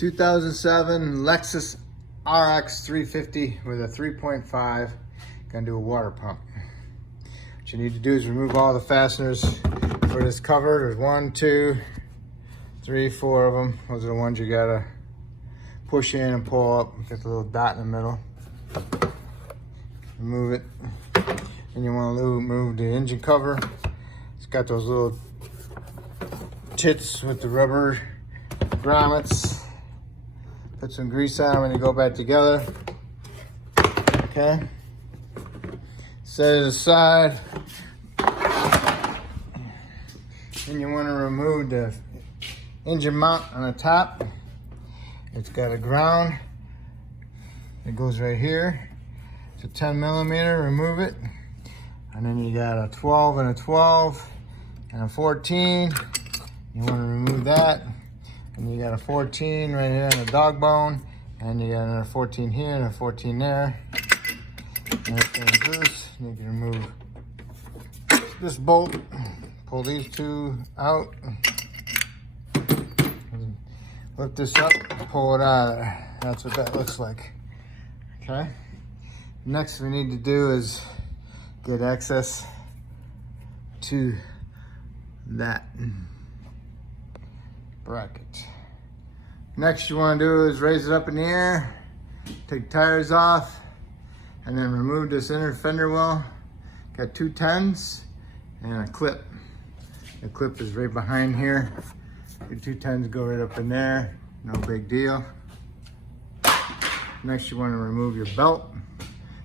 2007 Lexus RX350 with a 3.5. Gonna do a water pump. What you need to do is remove all the fasteners for this cover. There's 1, 2, 3, 4 of them. Those are the ones you gotta push in and pull up. Get the little dot in the middle. Remove it. And you want to remove the engine cover. It's got those little tits with the rubber grommets. Put some grease on them when they go back together. Okay. Set it aside. Then you want to remove the engine mount on the top. It's got a ground. It goes right here. It's a 10 millimeter. Remove it. And then you got a 12 and a 12 and a 14. You want to remove that. And you got a 14 right here on the dog bone. And you got another 14 here and a 14 there. And it's going to loose. You can remove this bolt. Pull these two out. Lift this up, pull it out of there. That's what that looks like. Okay. Next we need to do is get access to that bracket. Next you want to do is raise it up in the air, take tires off, and then remove this inner fender well. Got 2 10s and a clip. The clip is right behind here. Your 2 10s go right up in there, no big deal. Next you want to remove your belt.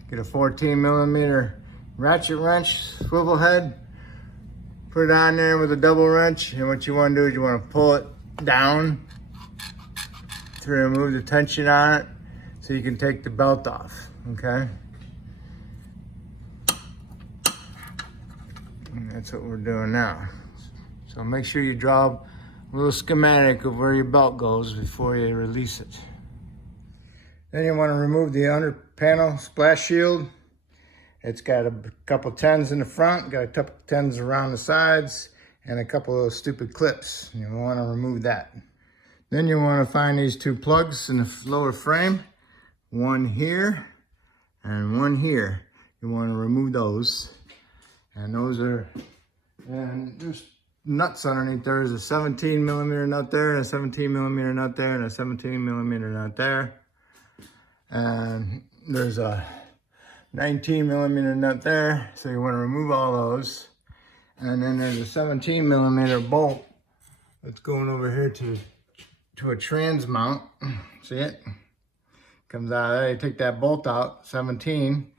Get a 14 millimeter ratchet wrench, swivel head, put it on there with a double wrench, and what you want to do is you want to pull it down to remove the tension on it so you can take the belt off, okay? And that's what we're doing now. So make sure you draw a little schematic of where your belt goes before you release it. Then you want to remove the under panel splash shield. It's got a couple 10s in the front, got a couple 10s around the sides, and a couple of those stupid clips. You want to remove that. Then you want to find these 2 plugs in the lower frame. One here and one here. You want to remove those. And those are, and there's nuts underneath there. There's a 17 millimeter nut there, and a 17 millimeter nut there, and a 17 millimeter nut there. And there's a 19 millimeter nut there, so you want to remove all those. And then there's a 17 millimeter bolt that's going over here to a trans mount. See it? Comes out of there. You take that bolt out, 17.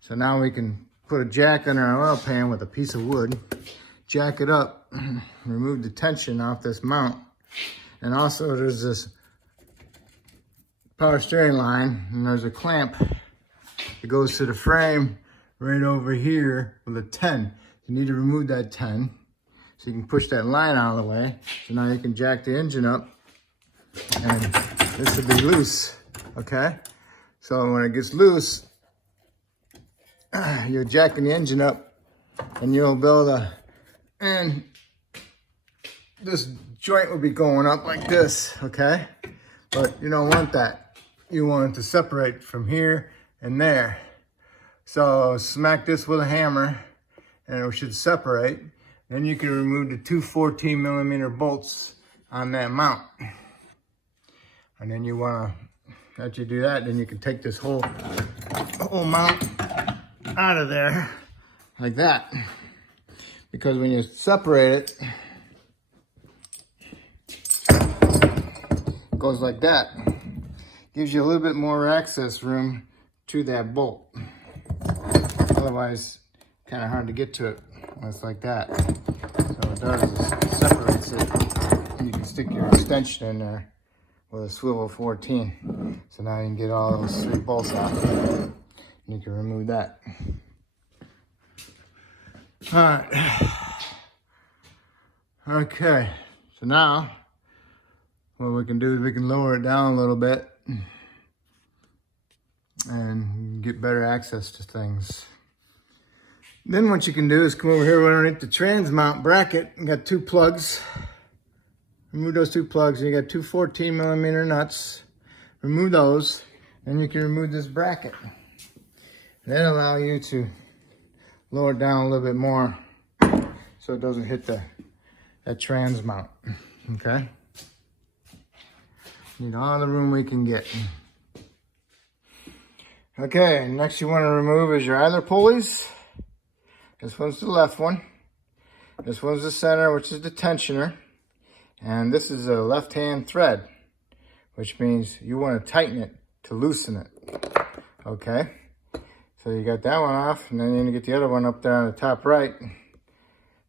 So now we can put a jack under our oil pan with a piece of wood, jack it up, remove the tension off this mount. And also there's this power steering line, and there's a clamp that goes to the frame right over here with a 10. You need to remove that 10 so you can push that line out of the way. So now you can jack the engine up, and this will be loose, okay? So when it gets loose, you're jacking the engine up, and you'll be able to, and this joint will be going up like this, okay? But you don't want that. You want it to separate from here and there. So smack this with a hammer and it should separate. Then you can remove the 2 14 millimeter bolts on that mount. And then you want to, after you do that, then you can take this whole mount out of there like that. Because when you separate it, it goes like that. Gives you a little bit more access room to that bolt. Otherwise, kind of hard to get to it when it's like that. So what it does is it separates it, and you can stick your extension in there with a swivel 14. So now you can get all those 3 bolts out, and you can remove that. All right. Okay. So now, what we can do is we can lower it down a little bit and get better access to things. Then what you can do is come over here underneath the trans mount bracket. You got 2 plugs remove those two plugs. And you got two 14mm nuts. Remove those. Then you can remove this bracket. And that'll allow you to lower it down a little bit more so it doesn't hit that trans mount. Okay? Need all the room we can get. Okay, next you want to remove is your idler pulleys. This one's the left one. This one's the center, which is the tensioner. And this is a left-hand thread, which means you want to tighten it to loosen it. Okay? So you got that one off, and then you're going to get the other one up there on the top right.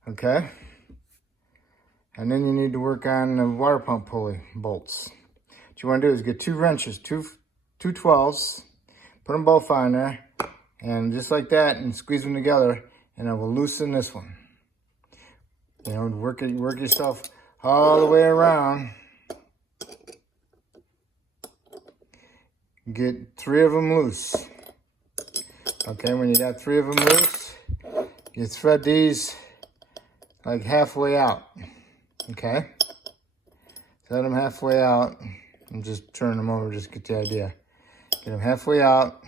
Okay? And then you need to work on the water pump pulley bolts. What you want to do is get two wrenches, two 12s, put them both on there, and just like that, and squeeze them together, and it will loosen this one. You know, work yourself all the way around. Get 3 of them loose. Okay, when you got 3 of them loose, you thread these like halfway out. Okay? Thread them halfway out and just turn them over, just get the idea. Get them halfway out,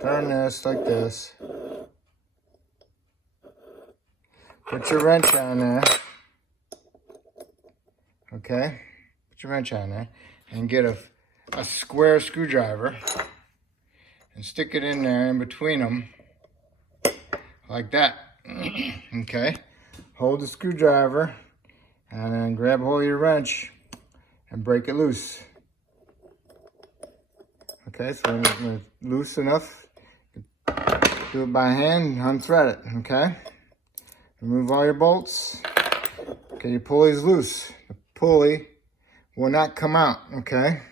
turn this like this. Put your wrench on there. Okay? Put your wrench on there and get a square screwdriver and stick it in there in between them like that. Okay? Hold the screwdriver and then grab hold of your wrench and break it loose. Okay, so when it's loose enough, do it by hand and unthread it, okay? Remove all your bolts. Okay, your pulley's loose. The pulley will not come out, okay?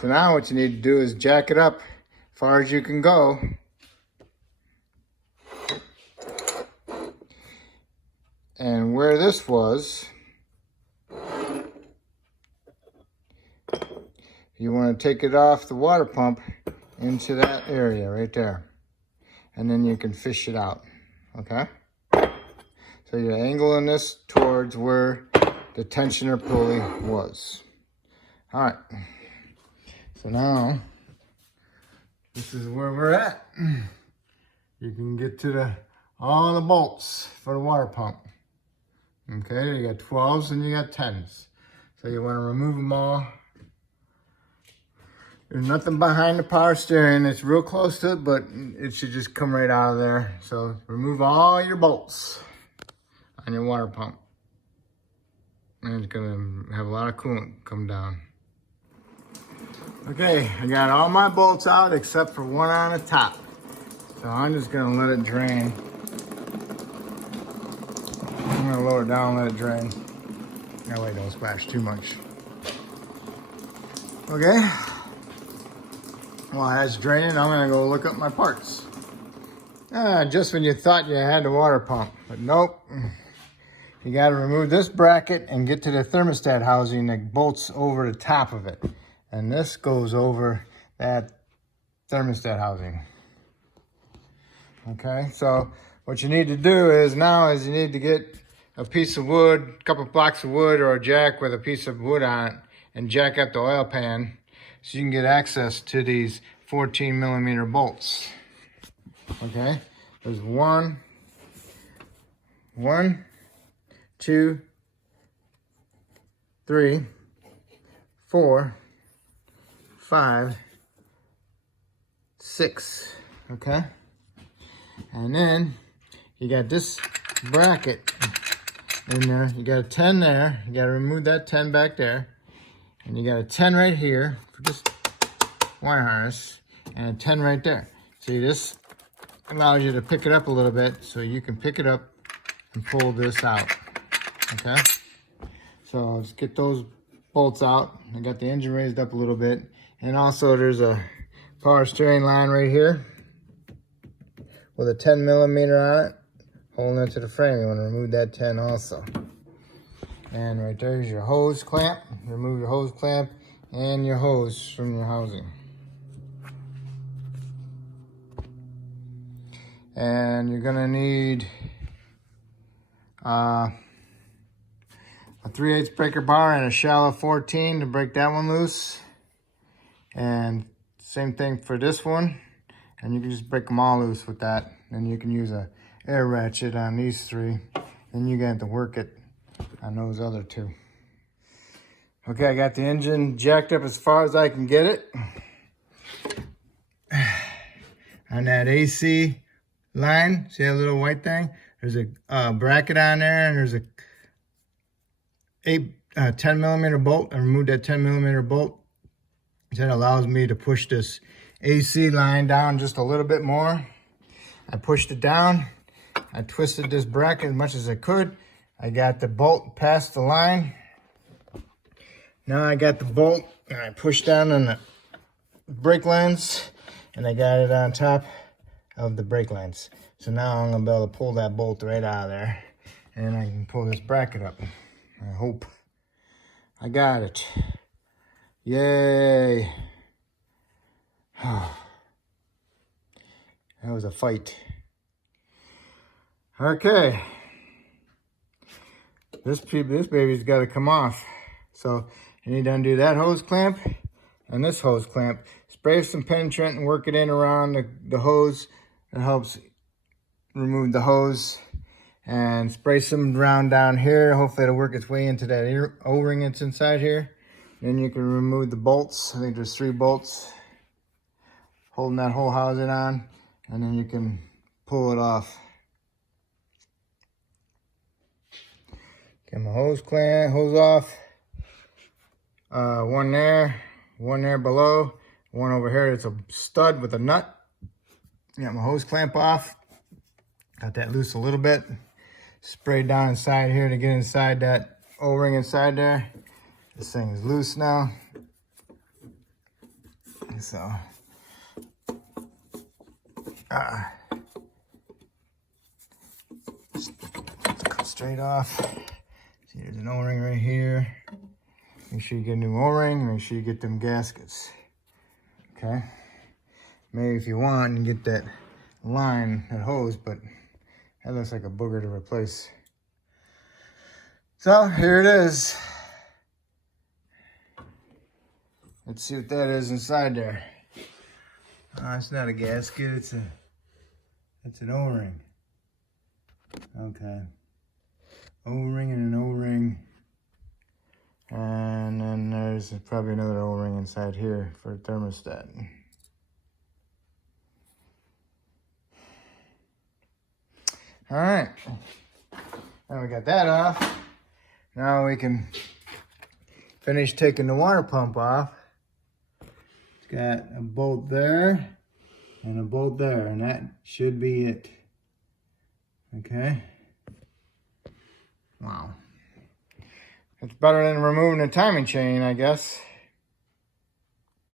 So now what you need to do is jack it up as far as you can go. And where this was, you want to take it off the water pump into that area right there. And then you can fish it out, okay? So you're angling this towards where the tensioner pulley was. All right. So now, this is where we're at. You can get to all the bolts for the water pump. Okay, you got 12s and you got 10s. So you want to remove them all. There's nothing behind the power steering. It's real close to it, but it should just come right out of there. So remove all your bolts on your water pump. And it's gonna have a lot of coolant come down. Okay, I got all my bolts out except for one on the top. So I'm just gonna let it drain. I'm gonna lower it down and let it drain. That way it don't splash too much. Okay. While that's draining, I'm gonna go look up my parts. Just when you thought you had the water pump, but nope. You gotta remove this bracket and get to the thermostat housing that bolts over the top of it. And this goes over that thermostat housing. Okay, so what you need to do is you need to get a piece of wood, a couple blocks of wood or a jack with a piece of wood on it and jack up the oil pan so you can get access to these 14mm bolts. Okay, there's one, 2, 3, 4, 5, 6. Okay, and then you got this bracket in there. You got a 10 there. You got to remove that 10 back there, and you got a 10 right here for this wire harness, and a 10 right there. See, this allows you to pick it up a little bit, so you can pick it up and pull this out. Okay, so let's get those bolts out. I got the engine raised up a little bit, and also there's a power steering line right here with a 10mm on it holding it to the frame. You want to remove that 10 also. And right there's your hose clamp. Remove your hose clamp and your hose from your housing. And you're gonna need a 3/8 breaker bar and a shallow 14 to break that one loose. And same thing for this one. And you can just break them all loose with that. And you can use a air ratchet on these 3. And you got to work it on those other 2. Okay, I got the engine jacked up as far as I can get it. On that AC line, see that little white thing? There's a bracket on there, and there's a 10 millimeter bolt. I removed that 10 millimeter bolt. That allows me to push this AC line down just a little bit more. I pushed it down. I twisted this bracket as much as I could. I got the bolt past the line. Now I got the bolt, and I pushed down on the brake lines, and I got it on top of the brake lines. So now I'm gonna be able to pull that bolt right out of there, and I can pull this bracket up. I hope. I got it. Yay. That was a fight. Okay. This baby's got to come off. So you need to undo that hose clamp and this hose clamp. Spray some penetrant and work it in around the hose. It helps remove the hose. And spray some around down here. Hopefully it'll work its way into that O-ring that's inside here. Then you can remove the bolts. I think there's 3 bolts holding that whole housing on. And then you can pull it off. Get my hose off. One there below, one over here. It's a stud with a nut. Got my hose clamp off. Got that loose a little bit. Sprayed down inside here to get inside that O-ring inside there. This thing is loose now. So, just cut straight off. See, there's an O-ring right here. Make sure you get a new O-ring. Make sure you get them gaskets. Okay. Maybe if you want, you get that line, that hose, but that looks like a booger to replace. So here it is. Let's see what that is inside there. It's not a gasket. It's an O-ring. Okay. O-ring and an O-ring. And then there's probably another O-ring inside here for a thermostat. All right. Now we got that off. Now we can finish taking the water pump off. It's got a bolt there and a bolt there, and that should be it. Okay. Wow. It's better than removing the timing chain, I guess.